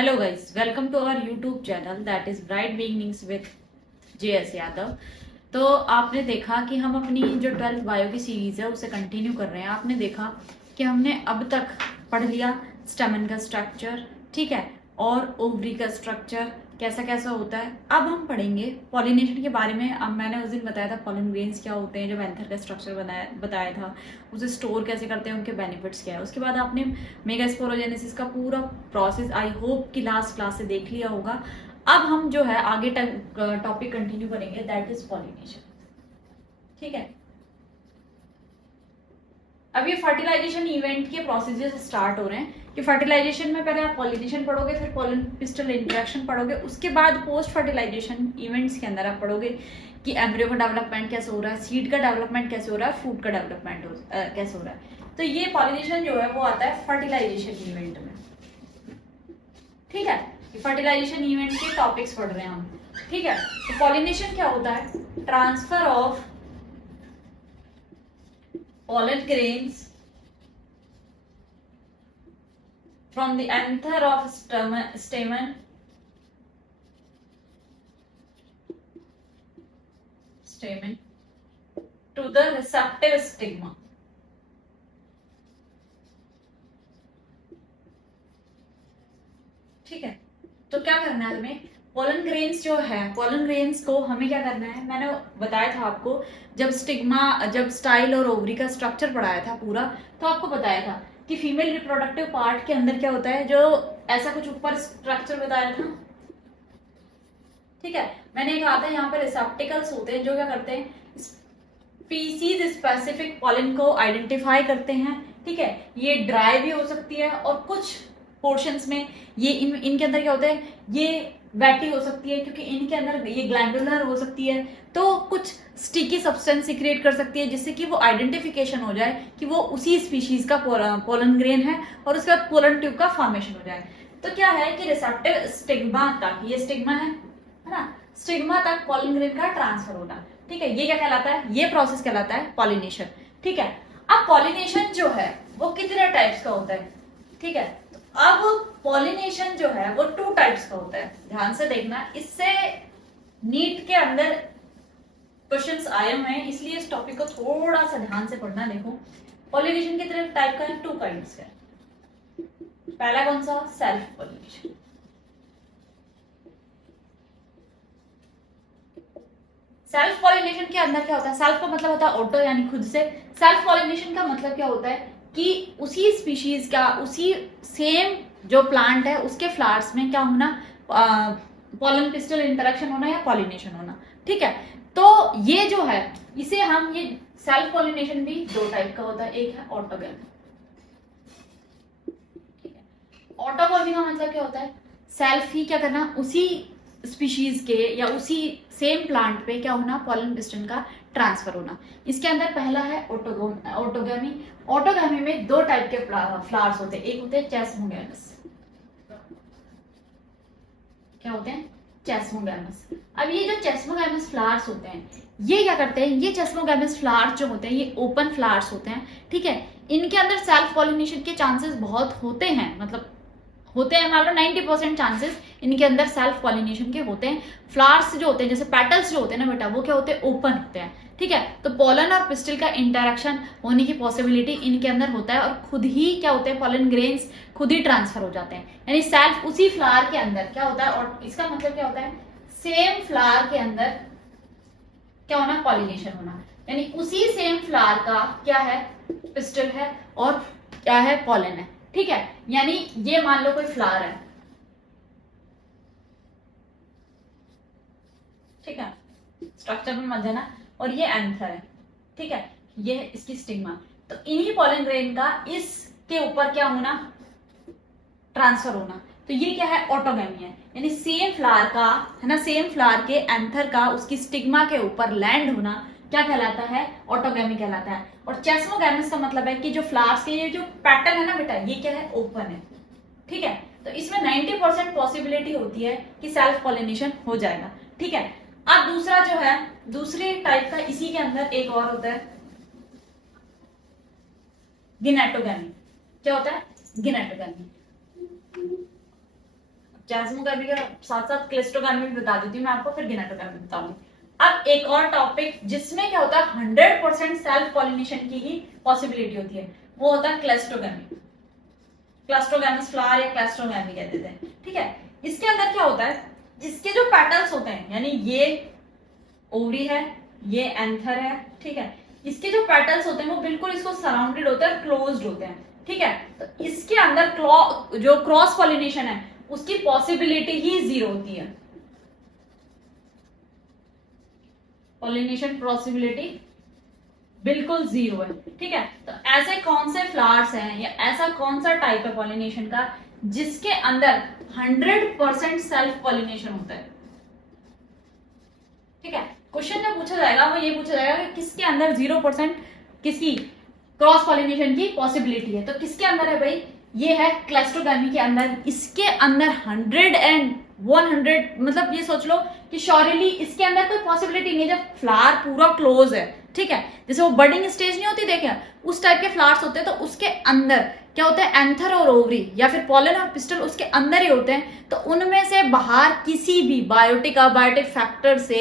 Hello guys, welcome to our YouTube channel that is Bright Beginnings with JS Yadav. तो आपने देखा कि हम अपनी जो 12th बायो की सीरीज है उसे कंटिन्यू कर रहे हैं। आपने देखा कि हमने अब तक पढ़ लिया स्टेमन का स्ट्रक्चर, ठीक है, और ओवरी का स्ट्रक्चर कैसा कैसा होता है। अब हम पढ़ेंगे पॉलिनेशन के बारे में। अब मैंने उस दिन बताया था पॉलन ग्रेन्स क्या होते हैं, जब एंथर का स्ट्रक्चर बताया था, उसे स्टोर कैसे करते हैं, उनके बेनिफिट्स क्या है। उसके बाद आपने मेगास्पोरोजेनेसिस का पूरा प्रोसेस आई होप कि लास्ट क्लास से देख लिया होगा। अब हम जो है आगे टॉपिक कंटिन्यू करेंगे, दैट इज पॉलिनेशन, ठीक है। अब ये फर्टिलाइजेशन इवेंट के प्रोसीजर स्टार्ट हो रहे हैं कि फर्टिलाइजेशन में पहले आप पॉलिनेशन पढ़ोगे, फिर पॉलन पिस्टल इंटरेक्शन पढ़ोगे, उसके बाद पोस्ट फर्टिलाइजेशन इवेंट्स के अंदर आप पढ़ोगे कि एम्ब्रियो का डेवलपमेंट कैसे हो रहा है, सीड का डेवलपमेंट कैसे हो रहा है, फ्रूट का डेवलपमेंट कैसे हो रहा है। तो ये पॉलिनेशन जो है वो आता है फर्टिलाइजेशन इवेंट में, ठीक है। फर्टिलाइजेशन इवेंट के टॉपिक्स पढ़ रहे हैं हम, ठीक है। तो पॉलिनेशन क्या होता है? Transfer of pollen grains from the anther of stamen to the receptive stigma, ठीक है। तो क्या करना है हमें? पोलन ग्रेन्स जो है, पोलन ग्रेन्स को हमें क्या करना है, मैंने बताया था आपको जब स्टाइल और ओवरी का स्ट्रक्चर पढ़ाया था पूरा, तो आपको बताया था कि फीमेल रिप्रोडक्टिव पार्ट के अंदर क्या होता है, जो ऐसा कुछ ऊपर स्ट्रक्चर बताया था, ठीक है। मैंने कहा था यहाँ पर रिसेप्टिकल्स होते हैं जो क्या करते हैं, स्पीसीज स्पेसिफिक पोलन को आइडेंटिफाई करते हैं, ठीक है। ये ड्राई भी हो सकती है और कुछ पोर्शंस में ये इनके अंदर क्या होता है, ये वेटी हो सकती है क्योंकि इनके अंदर ये ग्लैंडुलर हो सकती है, तो कुछ स्टिकी सब्सटेंस सिक्रिएट कर सकती है जिससे कि वो आइडेंटिफिकेशन हो जाए कि वो उसी स्पीशीज का पोलन ग्रेन है और उसके बाद पोलन ट्यूब का फॉर्मेशन हो जाए। तो क्या है कि रिसेप्टिव स्टिग्मा तक, ये स्टिग्मा है ना, स्टिग्मा तक पोलन ग्रेन का ट्रांसफर होना, ठीक है। ये क्या कहलाता है? ये प्रोसेस कहलाता है पॉलिनेशन, ठीक है। अब पॉलिनेशन जो है वो कितने टाइप्स का होता है, ठीक है। अब पॉलिनेशन जो है वो 2 टाइप्स का होता है, ध्यान से देखना। इससे नीट के अंदर क्वेश्चंस आए हुए हैं, इसलिए इस टॉपिक को थोड़ा सा ध्यान से पढ़ना। देखो पॉलिनेशन कितने टाइप का है? 2 काइंड्स है। पहला कौन सा? Self pollination. सेल्फ पॉलिनेशन के अंदर क्या होता है? सेल्फ का मतलब होता है ऑटो, यानी खुद से। सेल्फ पॉलिनेशन का मतलब क्या होता है कि उसी स्पीशीज का, उसी सेम जो प्लांट है उसके फ्लावर्स में क्या होना, पॉलन पिस्टल इंटरेक्शन होना या पॉलिनेशन होना, ठीक है। तो ये जो है इसे हम, ये सेल्फ पॉलिनेशन भी 2 टाइप का होता है, एक है ऑटोगैमी, ठीक है। ऑटोगैमी का मतलब क्या होता है? सेल्फ ही क्या करना, उसी स्पीशीज के या उसी सेम प्लांट पे क्या होना, पॉलन पिस्टन का ट्रांसफर होना। इसके अंदर पहला है ऑटोगैमी। ऑटोगैमी में 2 टाइप के फ्लावर्स होते हैं, एक होते हैं चेस्मोगैमस। क्या होते हैं? चेस्मोगैमस। अब ये जो चेस्मोगैमस फ्लावर्स होते हैं, ये क्या करते हैं, ये चेस्मोगैमस फ्लावर्स जो होते हैं ये ओपन फ्लावर्स होते हैं, ठीक है। इनके अंदर सेल्फ पॉलिनेशन के चांसेस बहुत होते हैं, मतलब होते हैं, मान लो 90% चांसेस इनके अंदर सेल्फ पॉलिनेशन के होते हैं। फ्लावर्स जो होते हैं, जैसे पेटल्स जो होते हैं ना बेटा, वो क्या होते हैं? ओपन होते हैं, ठीक है। तो पोलन और पिस्टल का इंटरेक्शन होने की पॉसिबिलिटी इनके अंदर होता है और खुद ही क्या होते हैं, पोलन ग्रेन्स खुद ही ट्रांसफर हो जाते हैं, यानी सेल्फ उसी फ्लावर के अंदर क्या होता है। और इसका मतलब क्या होता है, सेम फ्लावर के अंदर क्या होना, पॉलिनेशन होना, यानी उसी सेम फ्लावर का क्या है, पिस्टल है और क्या है, पोलन है, ठीक है। यानी ये मान लो कोई फ्लावर है, ठीक है, स्ट्रक्चर में मत जाना, और ये एंथर है, ठीक है, ये है इसकी स्टिग्मा। तो इन्हीं पोलन ग्रेन का इसके ऊपर क्या होना, ट्रांसफर होना। तो ये क्या है, ऑटोगैमी है, यानी सेम फ्लावर का है ना, सेम फ्लावर के एंथर का उसकी स्टिग्मा के ऊपर लैंड होना क्या कहलाता है, ऑटोगैमी कहलाता है। और चेस्मोगैमस का मतलब है कि जो फ्लावर्स के ये जो पैटर्न है ना बेटा, ये क्या है, ओपन है, ठीक है। तो इसमें 90% पॉसिबिलिटी होती है कि सेल्फ पॉलिनेशन हो जाएगा, ठीक है। अब दूसरा जो है, दूसरे टाइप का इसी के अंदर एक और होता है, गिनेटोगैमी। क्या होता है? गिनेटोगैमी। जैस्मोगार्मी का साथ साथ क्लिस्टोगार्मी भी बता देती हूँ मैं आपको, फिर गिनाटोगार्मी बताऊंगी। अब एक और टॉपिक जिसमें क्या होता है 100% सेल्फ पॉलिनेशन की ही पॉसिबिलिटी होती है, वो होता है क्लिस्टोगार्मी। क्लस्ट्रोगैमस फ्लावर या क्लस्ट्रोगैमी कहते हैं, ठीक है। इसके अंदर क्या होता है, इसके जो पेटल्स होते हैं, यानी ये ओवरी है, ये एंथर है, ठीक है। इसके जो पेटल्स होते हैं वो बिल्कुल इसको सराउंडेड होते हैं, क्लोज्ड होते हैं, ठीक है। तो इसके अंदर जो क्रॉस पॉलिनेशन है उसकी पॉसिबिलिटी ही 0 होती है। पॉलिनेशन पॉसिबिलिटी बिल्कुल 0 है, ठीक है। तो ऐसे कौन से फ्लावर्स हैं या ऐसा कौन सा टाइप है पॉलिनेशन का जिसके अंदर 100% सेल्फ पॉलिनेशन होता है, ठीक है। क्वेश्चन जो पूछा जाएगा वो ये पूछा जाएगा कि किसके अंदर 0% किसकी क्रॉस पॉलिनेशन की पॉसिबिलिटी है। तो किसके अंदर है भाई, ये है क्लस्ट्रोगैमी के अंदर। इसके अंदर 100 एंड 100 मतलब ये सोच लो कि श्योरली इसके अंदर कोई पॉसिबिलिटी नहीं है जब फ्लावर पूरा क्लोज है, ठीक है। जैसे वो बडिंग स्टेज नहीं होती देखे, उस टाइप के फ्लावर्स होते हैं, तो उसके अंदर क्या होता है, एंथर और ओवरी या फिर पॉलन और पिस्टल उसके अंदर ही होते हैं। तो उनमें से बाहर किसी भी बायोटिक अबायोटिक फैक्टर से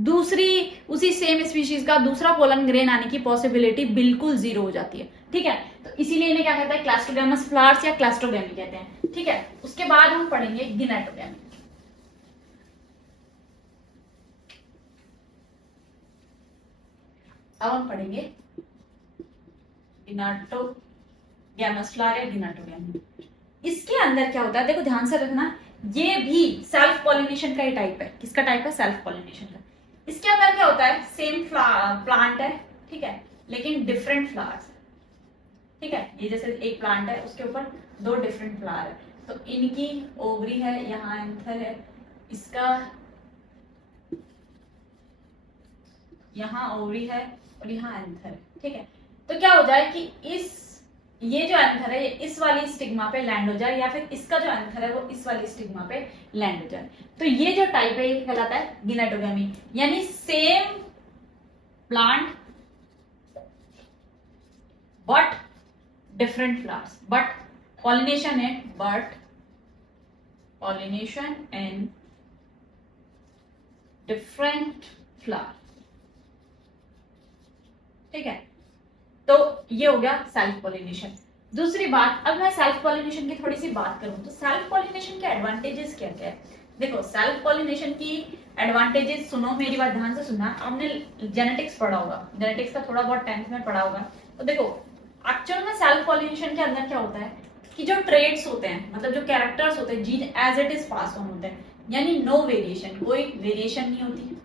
दूसरी उसी सेम स्पीशीज का दूसरा पोलन ग्रेन आने की पॉसिबिलिटी बिल्कुल 0 हो जाती है, ठीक है। तो इसीलिए इन्हें क्या कहते हैं, क्लस्ट्रोगैमस फ्लावर्स या क्लस्ट्रोगैमी कहते हैं, ठीक है। उसके बाद हम पढ़ेंगे गिनेटोगैमी। अब हम पढ़ेंगे गिनाटोगैमस फ्लावर या गिनाटोगैमी। इसके अंदर क्या होता है, देखो ध्यान से रखना, ये भी सेल्फ पॉलिनेशन का ही टाइप है। किसका टाइप है, सेल्फ पॉलिनेशन का। इसके अंदर क्या होता है, सेम प्लांट है, ठीक है, लेकिन डिफरेंट फ्लावर्स है, ठीक है। ये जैसे एक प्लांट है उसके ऊपर 2 डिफरेंट फ्लावर है, तो इनकी ओवरी है, यहाँ एंथर है, इसका यहाँ ओवरी है और यहाँ एंथर है, ठीक है। तो क्या हो जाए कि ये जो एंथर है ये इस वाली स्टिग्मा पे लैंड हो जाए, या फिर इसका जो एंथर है वो इस वाली स्टिग्मा पे लैंड हो जाए। तो ये जो टाइप है ये कहलाता है गिनेटोगैमी, यानी same plant but different flowers, but pollination है, but pollination in different flower, ठीक है। तो ये हो गया सेल्फ पॉलिनेशन। दूसरी बात, अब मैं सेल्फ पॉलिनेशन की थोड़ी सी बात करूं तो सेल्फ पॉलिनेशन के एडवांटेजेस क्या क्या है। देखो सेल्फ पॉलिनेशन की एडवांटेजेस सुनो, मेरी बात ध्यान से सुनना। आपने जेनेटिक्स पढ़ा होगा, जेनेटिक्स का थोड़ा बहुत 10th में पढ़ा होगा। तो देखो एक्चुअल में सेल्फ पॉलिनेशन के अंदर क्या होता है कि जो ट्रेड्स होते हैं, मतलब जो कैरेक्टर्स होते हैं, gene as it is pass on होते हैं, यानी नो वेरिएशन, कोई वेरिएशन नहीं होती,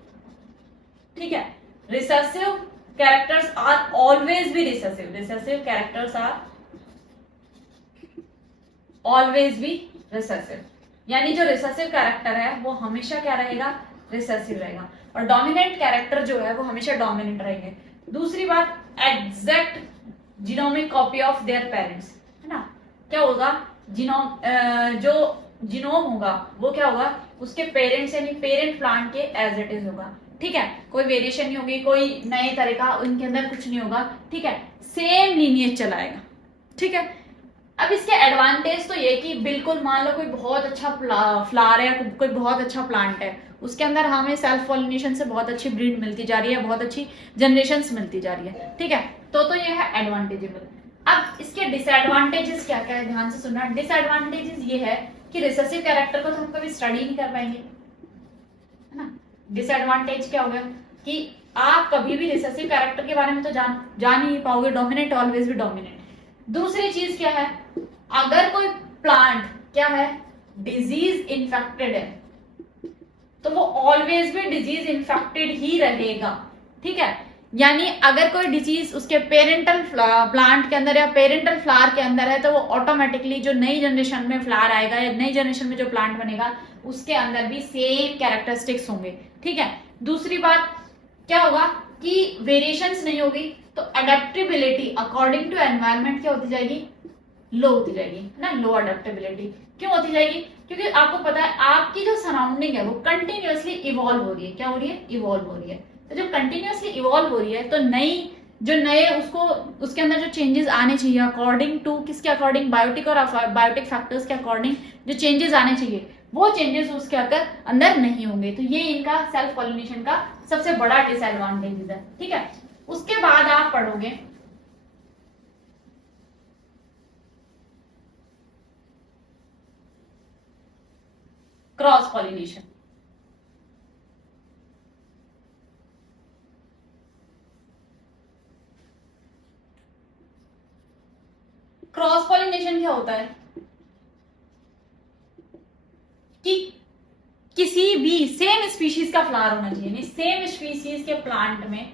ठीक है। Recessive characters are always be recessive, recessive characters are always be recessive, यानी जो रिसेसिव कैरेक्टर है वो हमेशा क्या रहेगा, रिसेसिव रहेगा, और डोमिनेंट कैरेक्टर जो है वो हमेशा डोमिनेंट रहेंगे। दूसरी बात, exact genomic copy of their parents, है ना। क्या होगा, जो जीनोम होगा वो क्या होगा, उसके पेरेंट्स यानी पेरेंट प्लांट के एज इट इज होगा, ठीक है। कोई वेरिएशन नहीं होगी, कोई नए तरह का उनके अंदर कुछ नहीं होगा, ठीक है। सेम लीनिएज चलाएगा, ठीक है। अब इसके एडवांटेज तो ये कि बिल्कुल मान लो कोई बहुत अच्छा फ्लावर है, कोई बहुत अच्छा प्लांट है, उसके अंदर हमें सेल्फ पॉलिनेशन से बहुत अच्छी ब्रीड मिलती जा रही है, बहुत अच्छी जनरेशंस मिलती जा रही है, ठीक है। तो ये है एडवांटेजेबल। अब इसके डिसएडवांटेजेस क्या क्या है, ध्यान से सुनना। डिसएडवांटेजेस ये है कि रिसेसिव कैरेक्टर को तो हम कभी स्टडी नहीं कर पाएंगे, है ना। डिसएडवांटेज क्या होगा कि आप कभी भी रिसेसिव कैरेक्टर के बारे में तो जान ही नहीं पाओगे, डोमिनेंट ऑलवेज भी डोमिनेंट। दूसरी चीज क्या है, अगर कोई प्लांट क्या है, डिजीज इन्फेक्टेड है, तो वो ऑलवेज भी डिजीज इन्फेक्टेड ही रहेगा, ठीक है। यानी अगर कोई डिजीज उसके पेरेंटल प्लांट के अंदर या पेरेंटल फ्लावर के अंदर है, तो वो ऑटोमेटिकली जो नई जनरेशन में फ्लावर आएगा या नई जनरेशन में जो प्लांट बनेगा उसके अंदर भी सेम कैरेक्टरिस्टिक्स होंगे, ठीक है। दूसरी बात क्या होगा कि वेरिएशंस नहीं होगी, तो अडेप्टेबिलिटी अकॉर्डिंग टू एनवायरनमेंट क्या होती जाएगी, लो होती जाएगी, है ना। लो अडेप्टेबिलिटी क्यों होती जाएगी, क्योंकि आपको पता है आपकी जो सराउंडिंग है वो कंटिन्यूअसली इवॉल्व हो रही है। क्या हो रही है, इवॉल्व हो रही है। तो जब कंटिन्यूअसली इवॉल्व हो रही है तो नए उसको उसके अंदर जो चेंजेस आने चाहिए अकॉर्डिंग टू किसके अकॉर्डिंग, बायोटिक और बायोटिक फैक्टर्स के अकॉर्डिंग जो चेंजेस आने चाहिए वो चेंजेस उसके अंदर नहीं होंगे। तो ये इनका सेल्फ पॉलिनेशन का सबसे बड़ा डिसएडवांटेज है, ठीक है। उसके बाद आप पढ़ोगे क्रॉस पॉलिनेशन। क्रॉस पॉलिनेशन क्या होता है कि किसी भी सेम स्पीशीज का फ्लावर होना चाहिए, सेम स्पीशीज के प्लांट में,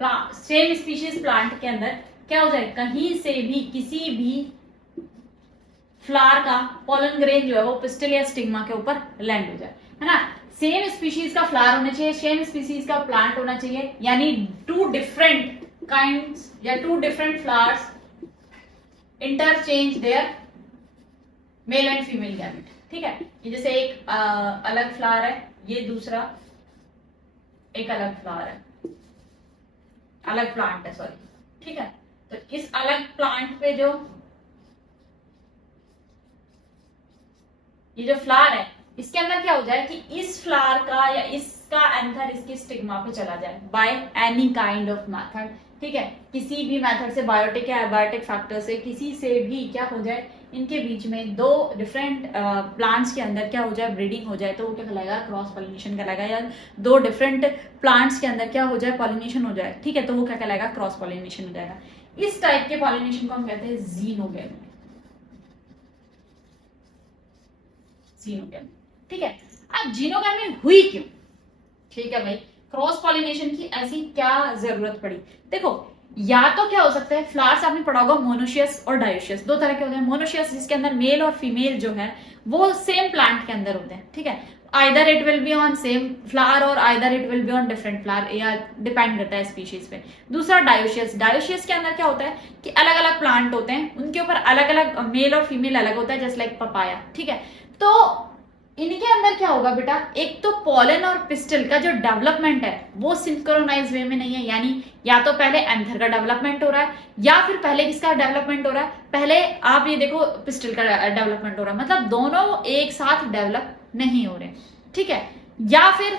सेम स्पीशीज प्लांट के अंदर क्या हो जाए, कहीं से भी किसी भी फ्लावर का पॉलन ग्रेन जो है वो पिस्टल या स्टिग्मा के ऊपर लैंड हो जाए, है ना। सेम स्पीशीज का फ्लावर होना चाहिए, सेम स्पीशीज का प्लांट होना चाहिए, यानी टू डिफरेंट काइंड्स या two different flowers interchange their male and female gamete, ठीक है। ये जैसे एक अलग फ्लावर है, ये दूसरा एक अलग फ्लावर है, अलग प्लांट है, सॉरी, ठीक है। तो इस अलग प्लांट पे जो ये जो फ्लावर है इसके अंदर क्या हो जाए कि इस फ्लावर का या इसका एंथर इसकी स्टिग्मा पे चला जाए by any kind of method, ठीक है। किसी भी मेथड से, बायोटिक या एबायोटिक फैक्टर से, किसी से भी क्या हो जाए, इनके बीच में दो डिफरेंट प्लांट्स के अंदर क्या हो जाए, ब्रीडिंग हो जाए, तो वो क्या कहलाएगा, क्रॉस पॉलिनेशन कहलाएगा। या दो डिफरेंट प्लांट्स के अंदर क्या हो जाए, पॉलिनेशन हो जाए, ठीक है, तो वो क्या कहलाएगा, क्रॉस पॉलिनेशन हो जाएगा। इस टाइप के पॉलिनेशन को हम कहते हैं जीनोगेमी, जीनोगेमी, ठीक है। अब जीनोगेमी हुई क्यों, ठीक है भाई, क्रॉस पॉलिनेशन की ऐसी क्या जरूरत पड़ी। देखो, या तो क्या हो सकता है, फ्लावर्स आपने पढ़ा होगा मोनोशियस और डायोशियस, दो तरह के होते हैं। मोनोशियस जिसके अंदर मेल और फीमेल जो है वो सेम प्लांट के अंदर होते हैं, ठीक है। Either it will be on same flower और either it will be on different flower, या डिपेंड करता है स्पीशीज पे। दूसरा डायोशियस, डायोशियस के अंदर क्या होता है कि अलग अलग प्लांट होते हैं, उनके ऊपर अलग अलग मेल और फीमेल अलग होता है, जस्ट लाइक पपाया, ठीक है। तो इनके अंदर क्या होगा बेटा, एक तो पॉलन और पिस्टल का जो डेवलपमेंट है वो सिंक्रोनाइज वे में नहीं है, यानी या तो पहले एंथर का डेवलपमेंट हो रहा है या फिर पहले किसका डेवलपमेंट हो रहा है, पहले आप ये देखो पिस्टल का डेवलपमेंट हो रहा है, मतलब दोनों एक साथ डेवलप नहीं हो रहे, ठीक है। या फिर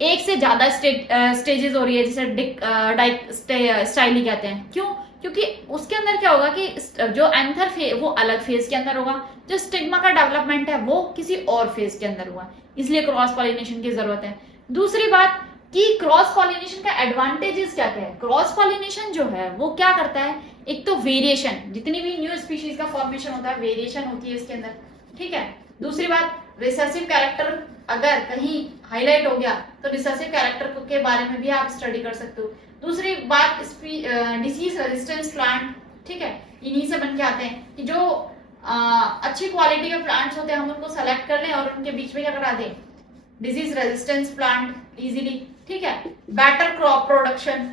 एक से ज्यादा स्टेजेस हो रही है, जैसे स्टाइली कहते हैं। क्यों, क्योंकि उसके अंदर क्या होगा कि जो एंथर वो अलग फेज के अंदर होगा, जो स्टिग्मा का डेवलपमेंट है वो किसी और फेज के अंदर हुआ, इसलिए क्रॉस पॉलिनेशन की जरूरत है। दूसरी बात कि क्रॉस पॉलिनेशन का एडवांटेजेस क्या क्या है। क्रॉस पॉलिनेशन जो है वो क्या करता है, एक तो वेरिएशन, जितनी भी न्यू स्पीशीज का फॉर्मेशन होता है वेरिएशन होती है इसके अंदर, ठीक है। दूसरी बात, रिसेसिव कैरेक्टर अगर कहीं हाईलाइट हो गया तो रिसेसिव कैरेक्टर के बारे में भी आप स्टडी कर सकते हो। दूसरी बात, डिसीज रेजिस्टेंस प्लांट, ठीक है, इन्हीं से बन के आते हैं कि जो अच्छी क्वालिटी के प्लांट्स होते हैं हम उनको सेलेक्ट कर लें और उनके बीच में क्या करा दें, डिजीज रेजिस्टेंस प्लांट इजीली, ठीक है। बेटर क्रॉप प्रोडक्शन,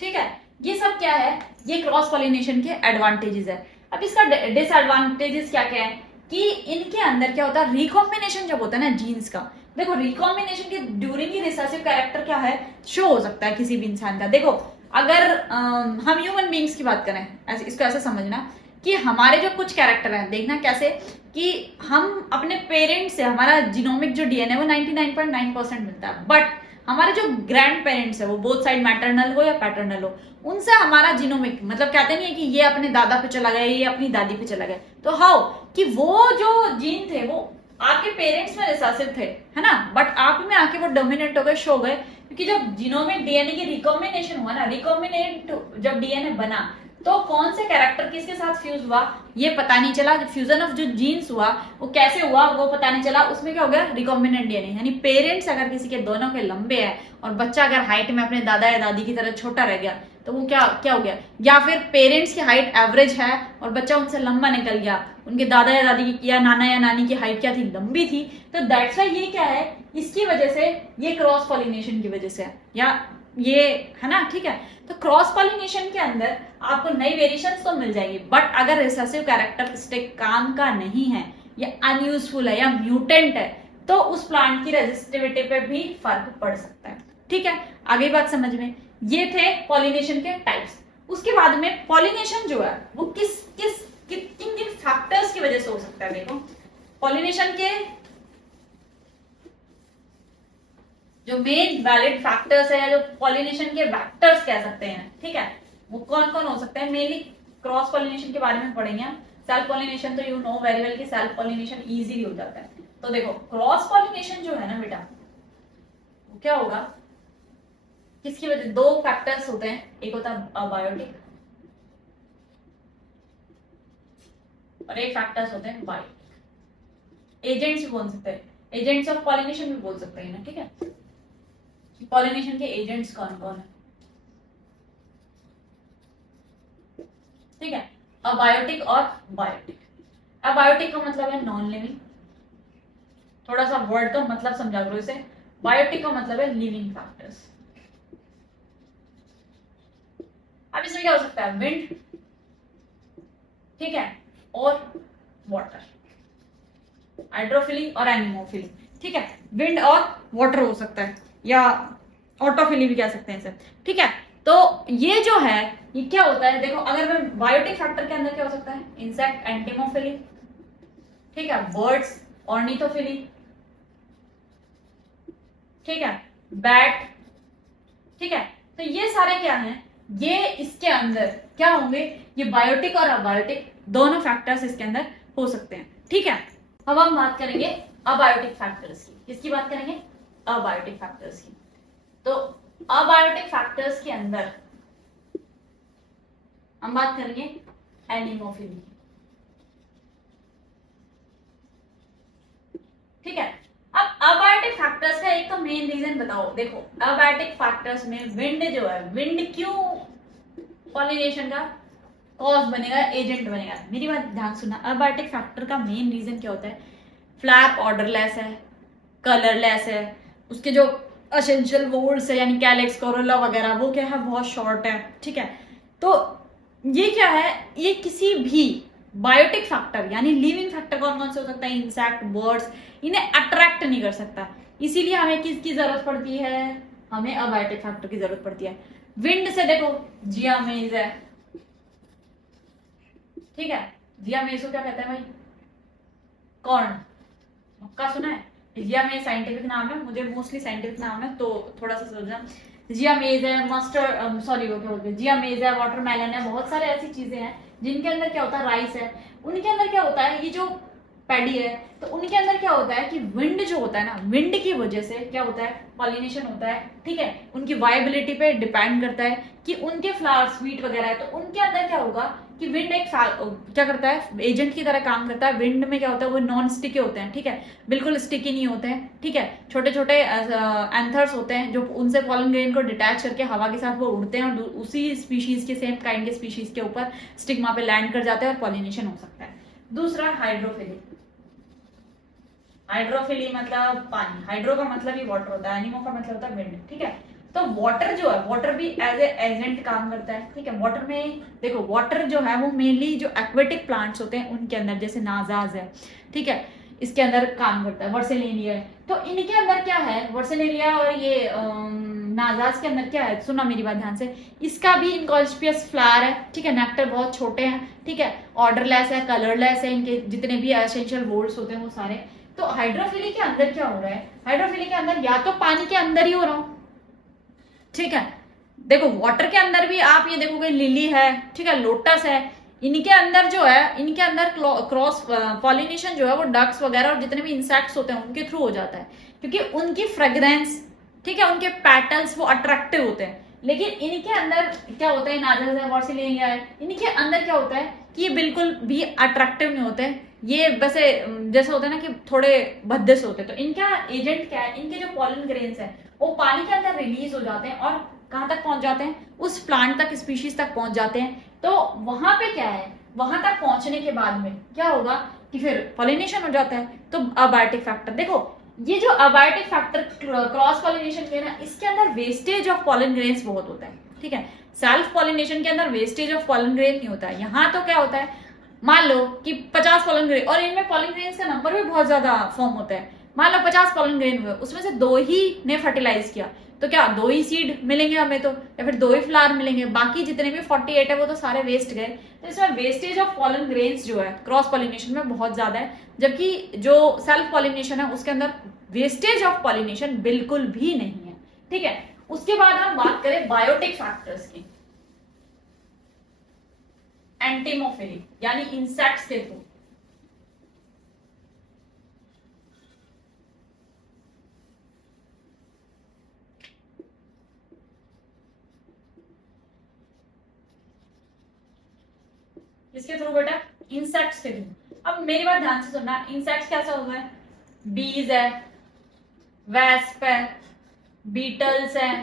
ठीक है, ये सब क्या है, ये क्रॉस पॉलिनेशन के एडवांटेजेस है। अब इसका डिसएडवांटेजेस क्या क्या है कि इनके अंदर क्या होता है, रिकॉम्बिनेशन जब होता है ना जीन्स का, देखो रिकॉम्बिनेशन के ड्यूरिंग ही रिसेसिव कैरेक्टर क्या है, शो हो सकता है किसी भी इंसान का। देखो अगर हम ह्यूमन बींग्स की बात करें, ऐसे इसको ऐसे समझना कि हमारे जो कुछ कैरेक्टर हैं, देखना कैसे कि हम अपने पेरेंट्स से, हमारा जीनोमिक जो डीएनए वो 99.9% मिलता है, बट हमारे जो ग्रैंड पेरेंट्स है वो बोथ साइड मैटरनल हो या पैटर्नल हो, उनसे हमारा जीनोमिक, मतलब कहते नहीं है कि ये अपने दादा पे चला गया, ये अपनी दादी पे चला गया, तो हाउ कि वो जो जीन थे वो आपके पेरेंट्स में रिसेसिव थे, है ना, बट आप में आके वो डोमिनेंट हो गए, शो गए, क्योंकि जब जीनोमिक डीएनए की रिकॉम्बिनेशन हुआ ना, रिकॉम्बिनेट जब डीएनए बना तो कौन से कैरेक्टर किसके साथ फ्यूज हुआ ये पता नहीं चला, फ्यूजन ऑफ जो जीन्स हुआ वो कैसे हुआ वो पता नहीं चला, उसमें क्या हो गया, रिकॉम्बिनेंट डीएनए, यानी पेरेंट्स अगर किसी के दोनों के लंबे हैं और बच्चा अगर हाइट में अपने दादा या दादी की तरह छोटा रह गया तो वो क्या क्या हो गया, या फिर पेरेंट्स की हाइट एवरेज है और बच्चा उनसे लंबा निकल गया, उनके दादा या दादी की या नाना या नानी की हाइट क्या थी, लंबी थी, तो दैट्स व्हाई ये क्या है, इसकी वजह से ये क्रॉस पॉलिनेशन की वजह से है, या ये है ना, ठीक है। तो क्रॉस पॉलिनेशन के अंदर आपको नई वेरिएशंस तो मिल जाएगी, बट अगर रिसेसिव कैरेक्टरिस्टिक काम का नहीं है या अनयूजफुल है या म्यूटेंट है तो उस प्लांट की रेजिस्टिविटी पे भी फर्क पड़ सकता है, ठीक है। आगे बात समझ में, ये थे पॉलिनेशन के टाइप्स। उसके बाद में पॉलिनेशन जो है वो किस किस कि किन किन फैक्टर्स की वजह से हो सकता है। देखो पॉलिनेशन के जो मेन वैलिड फैक्टर्स है, जो पॉलिनेशन के वेक्टर्स कह सकते हैं, ठीक है, वो कौन कौन हो सकते हैं। मेनली क्रॉस पॉलिनेशन के बारे में पढ़ेंगे हम। सेल्फ पॉलिनेशन तो यू नो वेरी वेल कि सेल्फ पॉलिनेशन इजीली हो जाता है। तो देखो क्रॉस पॉलिनेशन जो है ना बेटा, वो क्या होगा, किसकी वजह, दो फैक्टर्स होते हैं, एक होता है अबायोटिक और एक फैक्टर्स होते हैं बायोटिक। एजेंट्स भी बोल सकते हैं, एजेंट्स ऑफ पॉलिनेशन भी बोल सकते हैं ना, ठीक है। पॉलिनेशन के एजेंट्स कौन कौन है, ठीक है, अबायोटिक और बायोटिक। अबायोटिक का मतलब है नॉन लिविंग, थोड़ा सा वर्ड का मतलब समझा करो इसे। बायोटिक का मतलब है लिविंग फैक्टर्स। अब इसमें क्या हो सकता है, विंड, ठीक है, और वाटर, हाइड्रोफिली और एनिमोफिली, ठीक है। विंड और वाटर हो सकता है, या ऑटोफिली भी कह सकते हैं इसे, ठीक है। तो ये जो है ये क्या होता है, देखो अगर मैं बायोटिक फैक्टर के अंदर क्या हो सकता है, इंसेक्ट एंटीमोफिली, ठीक है, बर्ड्स ऑर्निथोफिली, ठीक है, बैट, ठीक है। तो ये सारे क्या हैं, ये इसके अंदर क्या होंगे, ये बायोटिक और अबायोटिक दोनों फैक्टर्स इसके अंदर हो सकते हैं, ठीक है। अब हम बात करेंगे अबायोटिक फैक्टर्स की। किसकी बात करेंगे, अबायोटिक फैक्टर्स की। तो अबायोटिक फैक्टर्स के अंदर हम बात करेंगे एनिमोफिली, ठीक है। अब अबायोटिक फैक्टर्स का एक तो मेन रीजन बताओ। देखो अबायोटिक फैक्टर्स में विंड जो है, विंड क्यों पॉलिनेशन का कॉज बनेगा, एजेंट बनेगा। मेरी बात ध्यान सुनना, अबायोटिक फैक्टर का मेन रीजन क्या होता है, फ्लैप ऑर्डरलेस है, कलरलेस है, उसके जो एसेंशियल वोल्स है यानी कैलिक्स कोरोला वगैरह वो क्या है, बहुत शॉर्ट है, ठीक है। तो ये क्या है, ये किसी भी बायोटिक फैक्टर यानी लिविंग फैक्टर कौन कौन से हो सकता है, इंसेक्ट, बर्ड्स, इन्हें अट्रैक्ट नहीं कर सकता। इसीलिए हमें किसकी जरूरत पड़ती है, हमें अबायोटिक फैक्टर की जरूरत पड़ती है। विंड से देखो जियामेज है, ठीक है, जियामेज को क्या कहते हैं भाई, कॉर्न, मक्का सुना है। जियामेज साइंटिफिक नाम है, मुझे मोस्टली साइंटिफिक नाम है तो थोड़ा सा समझना। जियामेज है, मस्टर्ड, सॉरी वो क्या बोलते हैं, जियामेज है, वाटरमेलन है, बहुत सारे ऐसी चीजें हैं जिनके अंदर क्या होता है, राइस है, उनके अंदर क्या होता है, ये जो पैडी है, तो उनके अंदर क्या होता है कि विंड जो होता है ना, विंड की वजह से क्या होता है, पॉलिनेशन होता है, ठीक है। उनकी वायबिलिटी पे डिपेंड करता है कि उनके फ्लावर स्वीट वगैरह है, तो उनके अंदर क्या होगा कि विंड एक क्या करता है, एजेंट की तरह काम करता है। विंड में क्या होता है, वो नॉन स्टिकी होते हैं, ठीक है, बिल्कुल स्टिकी नहीं होते हैं, ठीक है। छोटे छोटे एंथर्स होते हैं जो उनसे पॉलन ग्रेन को डिटैच करके हवा के साथ वो उड़ते हैं और उसी स्पीशीज के, सेम काइंड के स्पीशीज के ऊपर स्टिग्मा पे लैंड कर जाते हैं और पॉलिनेशन हो सकता है। दूसरा हाइड्रोफिली, हाइड्रोफिली मतलब पानी, हाइड्रो का मतलब ही वाटर होता है, एनिमो का मतलब होता है विंड, ठीक है। तो वाटर जो है, वाटर भी एज ए एजेंट काम करता है, ठीक है। वाटर में देखो, वाटर जो है वो मेनली जो एक्वेटिक प्लांट्स होते हैं उनके अंदर, जैसे नाजाज है, ठीक है, इसके अंदर काम करता है। वर्सेलिनिया है, तो इनके अंदर क्या है, वर्सेलिनिया और ये नाजाज के अंदर क्या है, सुना मेरी बात ध्यान से, इसका भी इनकॉन्स्पियस फ्लावर है, ठीक है, नेक्टर बहुत छोटे हैं, ठीक है, ऑर्डरलेस है, कलरलेस है, इनके जितने भी एसेंशियल वोल्ट्स होते हैं वो सारे। तो हाइड्रोफिली के अंदर क्या हो रहा है, हाइड्रोफिली के अंदर या तो पानी के अंदर ही हो रहा हो, ठीक है। देखो वाटर के अंदर भी आप ये देखोगे, लिली है, ठीक है, लोटस है, इनके अंदर जो है, इनके अंदर क्रॉस पॉलिनेशन जो है वो डक्स वगैरह और जितने भी इंसेक्ट्स होते हैं उनके थ्रू हो जाता है, क्योंकि उनकी फ्रेग्रेंस, ठीक है, उनके पेटल्स वो अट्रैक्टिव होते हैं। लेकिन इनके अंदर क्या होता है, नाजस है, वर्सिलिया है, इनके अंदर क्या होता है कि ये बिल्कुल भी अट्रैक्टिव नहीं होते हैं, ये वैसे जैसे होता है ना कि थोड़े भद्दे से होते हैं। तो इनका एजेंट क्या है, इनके जो पॉलन ग्रेन्स है वो पानी के अंदर रिलीज हो जाते हैं और कहाँ तक पहुंच जाते हैं, उस प्लांट तक, स्पीशीज तक पहुंच जाते हैं। तो वहां पे क्या है, वहां तक पहुंचने के बाद में क्या होगा कि फिर पॉलिनेशन हो जाता है। तो अबायोटिक फैक्टर देखो, ये जो अबायोटिक फैक्टर क्रॉस पॉलिनेशन के ना, इसके अंदर वेस्टेज ऑफ पॉलन ग्रेन्स बहुत होता है, ठीक है। सेल्फ पॉलिनेशन के अंदर वेस्टेज ऑफ पॉलन ग्रेन नहीं होता है। यहाँ तो क्या होता है, मान लो कि 50 पॉलन ग्रेन, और इनमें पॉलन ग्रेन्स का नंबर भी बहुत ज्यादा फॉर्म होता है। मान लो 50 पॉलन ग्रेन हुए, उसमें से 2 ही ने फर्टिलाइज किया, तो क्या 2 ही सीड मिलेंगे हमें तो, या फिर 2 ही फ्लावर मिलेंगे, बाकी जितने भी 48 है वो तो सारे वेस्ट गए। तो इसमें वेस्टेज ऑफ पॉलन ग्रेन्स जो है क्रॉस पॉलिनेशन में बहुत ज्यादा है, जबकि जो सेल्फ पॉलिनेशन है उसके अंदर वेस्टेज ऑफ पॉलिनेशन बिल्कुल भी नहीं है। ठीक है, उसके बाद हम बात करें बायोटिक फैक्टर्स की, एंटीमोफिली यानी इंसेक्ट्स के थ्रू। किसके थ्रू बेटा? इंसेक्ट्स के थ्रू। अब मेरी बात ध्यान से सुनना, इंसेक्ट्स कैसा हुआ है? बीज है, वेस्प है, बीटल्स है,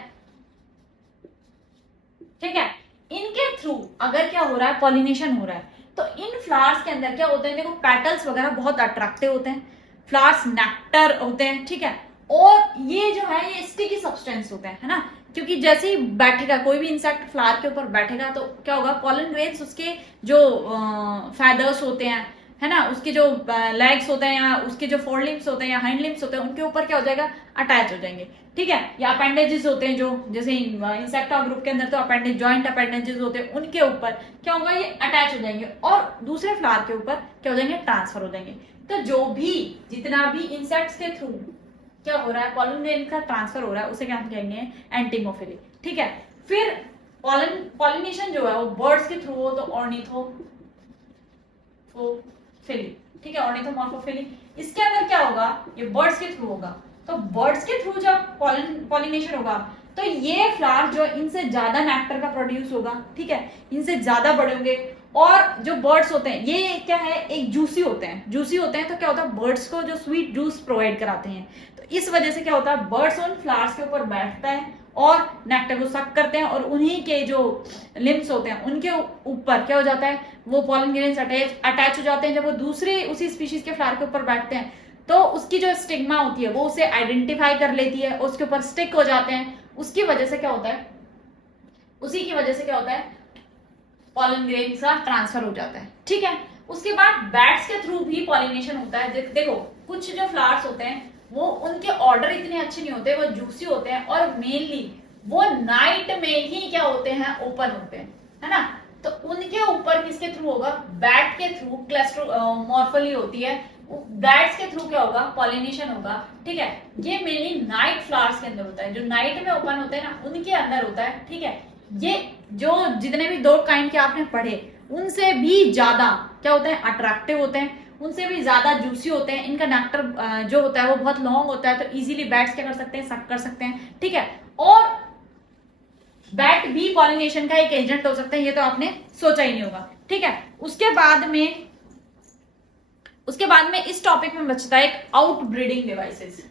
ठीक है, इनके थ्रू अगर क्या हो रहा है, पॉलिनेशन हो रहा है, तो इन फ्लावर्स के अंदर क्या होते हैं, देखो पेटल्स वगैरह बहुत अट्रैक्टिव होते हैं, फ्लावर्स नेक्टर होते हैं, ठीक है, और ये जो है ये स्टिकी सब्सटेंस होते हैं, है ना, क्योंकि जैसे ही बैठेगा कोई भी इंसेक्ट फ्लावर के ऊपर बैठेगा तो क्या होगा, पॉलन ग्रेन्स उसके जो फेदर्स होते हैं, है ना, उसके जो लेग्स होते हैं या उसके जो फोर लिम्स होते हैं या हाइंड लिम्स होते हैं उनके ऊपर क्या हो जाएगा, अटैच हो जाएंगे, ठीक है, या अपेंडेजेस होते हैं जो जैसे इंसेक्टा ग्रुप के अंदर तो अपेंडेज जॉइंट अपेंडेजेस होते हैं, उनके ऊपर क्या होगा, ये अटैच हो जाएंगे और दूसरे फ्लावर के ऊपर क्या हो जाएंगे, ट्रांसफर हो जाएंगे। तो जो भी जितना भी इंसेक्ट्स के थ्रू क्या हो रहा है, पॉलन ग्रेन का ट्रांसफर हो रहा है, उसे क्या हम कहेंगे, एंटीमोफिली। ठीक है, फिर पॉलिनेशन जो है वो बर्ड्स के थ्रू हो तो ऑर्निथोफिली, ठीक है, ऑर्निथोमॉर्फोफिली। इसके अंदर क्या होगा, ये बर्ड्स के थ्रू होगा, तो बर्ड्स के थ्रू जब पॉलिनेशन होगा तो ये फ्लावर जो इनसे ज्यादा नेक्टर का प्रोड्यूस होगा, ठीक है, इनसे ज्यादा बड़े होंगे, और जो बर्ड्स होते हैं ये क्या है, एक जूसी होते हैं, तो क्या होता है, बर्ड्स को जो स्वीट जूस प्रोवाइड कराते हैं, तो इस वजह से क्या होता है, बर्ड्स उन फ्लावर्स के ऊपर बैठता है और नेक्टर को सक करते हैं, और उन्हीं के जो लिम्स होते हैं उनके ऊपर क्या हो जाता है, वो पॉलन ग्रेन्स अटैच हो जाते हैं। जब वो दूसरे उसी स्पीशीज के फ्लावर के ऊपर बैठते हैं तो उसकी जो स्टिग्मा होती है वो उसे आइडेंटिफाई कर लेती है, उसके ऊपर स्टिक हो जाते हैं, उसकी वजह से क्या होता है, उसी की वजह से क्या होता है, पॉलन ग्रेन्स का ट्रांसफर हो जाता है। ठीक है, उसके बाद बैट्स के थ्रू भी पॉलिनेशन होता है। देखो कुछ जो फ्लावर्स होते हैं वो उनके ऑर्डर इतने अच्छे नहीं होते, वो जूसी होते हैं, और मेनली वो नाइट में ही क्या होते हैं, ओपन होते हैं, है ना, तो उनके ऊपर किसके थ्रू होगा, बैट के थ्रू क्लस्ट्रोमॉर्फली होती है, बैट्स के थ्रू क्या होगा, पॉलिनेशन होगा। ठीक है, ये मेनली नाइट फ्लावर्स के अंदर होता है, जो नाइट में ओपन होते हैं ना उनके अंदर होता है। ठीक है, ये जो जितने भी 2 काइंड के आपने पढ़े उनसे भी ज्यादा क्या होते हैं, अट्रैक्टिव होते हैं, उनसे भी ज्यादा जूसी होते हैं, इनका नेक्टर जो होता है वो बहुत लॉन्ग होता है, तो इजीली बैट्स क्या कर सकते हैं, सक कर सकते हैं। ठीक है, और बैट भी पॉलिनेशन का एक एजेंट हो सकता है, ये तो आपने सोचा ही नहीं होगा। ठीक है, उसके बाद में इस टॉपिक में बचता है एक आउट ब्रीडिंग डिवाइसेस।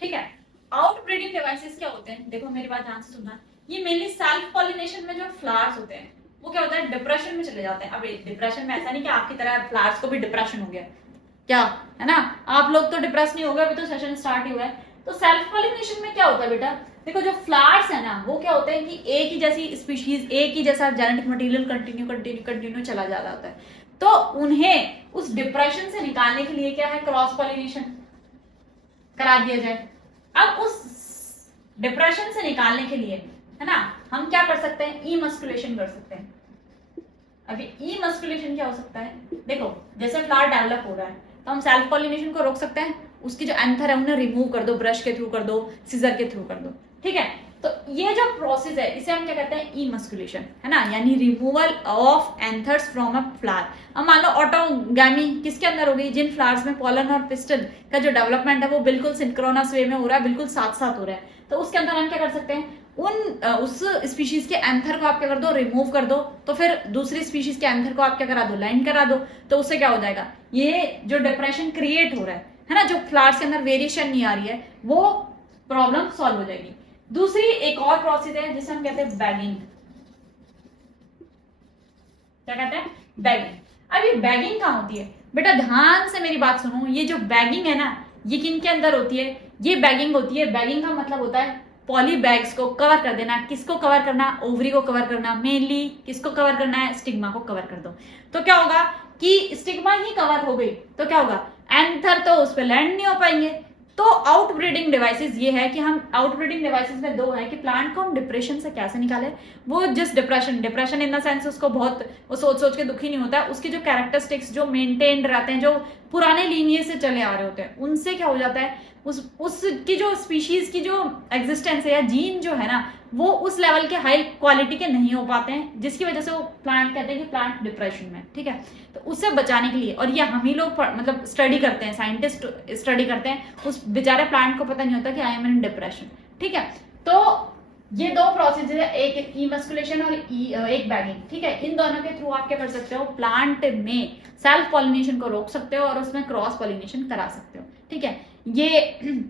ठीक है, आउट ब्रीडिंग डिवाइसेस क्या होते हैं, देखो मेरी बात ध्यान से सुनना, ये मेनली सेल्फ पॉलिनेशन में जो फ्लावर्स होते हैं वो क्या होता है, डिप्रेशन में चले जाते हैं। अब डिप्रेशन में ऐसा नहीं कि आपकी तरह फ्लावर्स को भी डिप्रेशन हो गया, क्या है ना, आप लोग तो डिप्रेस नहीं हो गए, अभी तो सेशन स्टार्ट ही हुआ है। तो सेल्फ पॉलिनेशन में क्या होता है बेटा, देखो जो फ्लावर्स है ना वो क्या होते हैं कि एक ही जैसी स्पीशीज, एक ही जैसा जेनेटिक मटेरियल कंटिन्यू चला जा रहा होता है, तो उन्हें उस डिप्रेशन से निकालने के लिए क्या है, क्रॉस पॉलिनेशन करा दिया जाए। अब उस डिप्रेशन से निकालने के लिए, है ना, हम क्या कर सकते हैं, ई मस्कुलेशन कर सकते हैं। अभी ई मस्कुलेशन क्या हो सकता है, देखो जैसे फ्लावर डेवलप हो रहा है तो हम सेल्फ पॉलिनेशन को रोक सकते हैं, उसकी जो एंथर है उन्हें रिमूव कर दो, ब्रश के थ्रू कर दो, सीजर के थ्रू कर दो। ठीक है, तो ये जो प्रोसेस है इसे हम क्या कहते हैं, ई मस्कुलेशन, है ना, यानी removal of anthers from a flower. अब मान लो ऑटोगैमी किसके अंदर होगी, जिन फ्लावर्स में पॉलन और पिस्टल का जो डेवलपमेंट है वो बिल्कुल सिंक्रोनस वे में हो रहा है, बिल्कुल साथ साथ हो रहा है, तो उसके अंदर हम क्या कर सकते हैं, उस स्पीशीज के एंथर को आप क्या कर दो, रिमूव कर दो, तो फिर दूसरी स्पीशीज के एंथर को आप क्या करा दो, लाइन करा दो, तो उससे क्या हो जाएगा, ये जो डिप्रेशन क्रिएट हो रहा है ना, जो फ्लावर्स के अंदर वेरिएशन नहीं आ रही है, वो प्रॉब्लम सॉल्व हो जाएगी। दूसरी एक और प्रोसेस है जिसे हम कहते हैं बैगिंग। क्या कहते हैं, बैगिंग। अब ये बैगिंग कहाँ होती है बेटा, ध्यान से मेरी बात सुनो, ये जो बैगिंग है ना ये किन के अंदर होती है, ये बैगिंग होती है, बैगिंग का मतलब होता है पॉली बैग्स को कवर कर देना। किसको कवर करना, ओवरी को कवर करना, मेनली किसको कवर करना है, स्टिग्मा को कवर कर दो। तो क्या होगा कि स्टिग्मा ही कवर हो गई तो क्या होगा, एंथर तो उस पर लैंड नहीं हो पाएंगे। तो आउटब्रीडिंग डिवाइसेस ये है कि हम आउटब्रीडिंग डिवाइसेस में दो है कि प्लांट को हम डिप्रेशन से कैसे निकालें। वो just depression in the sense उसको बहुत वो सोच सोच के दुखी नहीं होता है, उसकी जो कैरेक्टरिस्टिक्स जो मेंटेन्ड रहते हैं, जो पुराने लीनियज से चले आ रहे होते हैं, उनसे क्या हो जाता है, उसकी जो स्पीशीज की जो एग्जिस्टेंस है या जीन जो है ना, वो उस लेवल के हाई क्वालिटी के नहीं हो पाते हैं, जिसकी वजह से वो प्लांट कहते हैं कि प्लांट डिप्रेशन में। ठीक है, तो उससे बचाने के लिए, और ये हम ही लोग मतलब स्टडी करते हैं, साइंटिस्ट स्टडी करते हैं, उस बेचारे प्लांट को पता नहीं होता कि आई एम इन डिप्रेशन। ठीक है, तो ये दो प्रोसेस है, एक इमस्कुलेशन और एक बैगिंग। ठीक है, इन दोनों के थ्रू आप क्या कर सकते हो, प्लांट में सेल्फ पॉलिनेशन को रोक सकते हो और उसमें क्रॉस पॉलिनेशन करा सकते हो। ठीक है, ये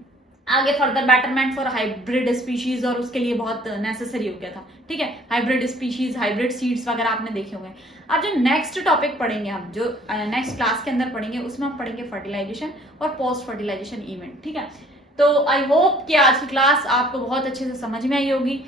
आगे further betterment for hybrid species और उसके लिए बहुत नेसेसरी हो गया था। ठीक है, हाइब्रिड स्पीशीज, हाइब्रिड सीड्स वगैरह आपने देखे होंगे। अब जो नेक्स्ट टॉपिक पढ़ेंगे हम, जो नेक्स्ट क्लास के अंदर पढ़ेंगे, उसमें हम पढ़ेंगे फर्टिलाइजेशन और पोस्ट फर्टिलाइजेशन इवेंट। ठीक है, तो आई होप कि आज की क्लास आपको बहुत अच्छे से समझ में आई होगी।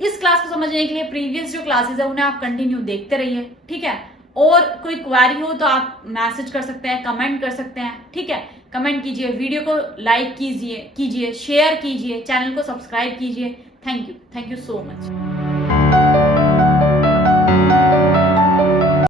इस क्लास को समझने के लिए प्रीवियस जो क्लासेस है उन्हें आप कंटिन्यू देखते रहिए। ठीक है, और कोई क्वेरी हो तो आप मैसेज कर सकते हैं, कमेंट कर सकते हैं। ठीक है, कमेंट कीजिए, वीडियो को लाइक कीजिए, शेयर कीजिए, चैनल को सब्सक्राइब कीजिए। Thank you so much.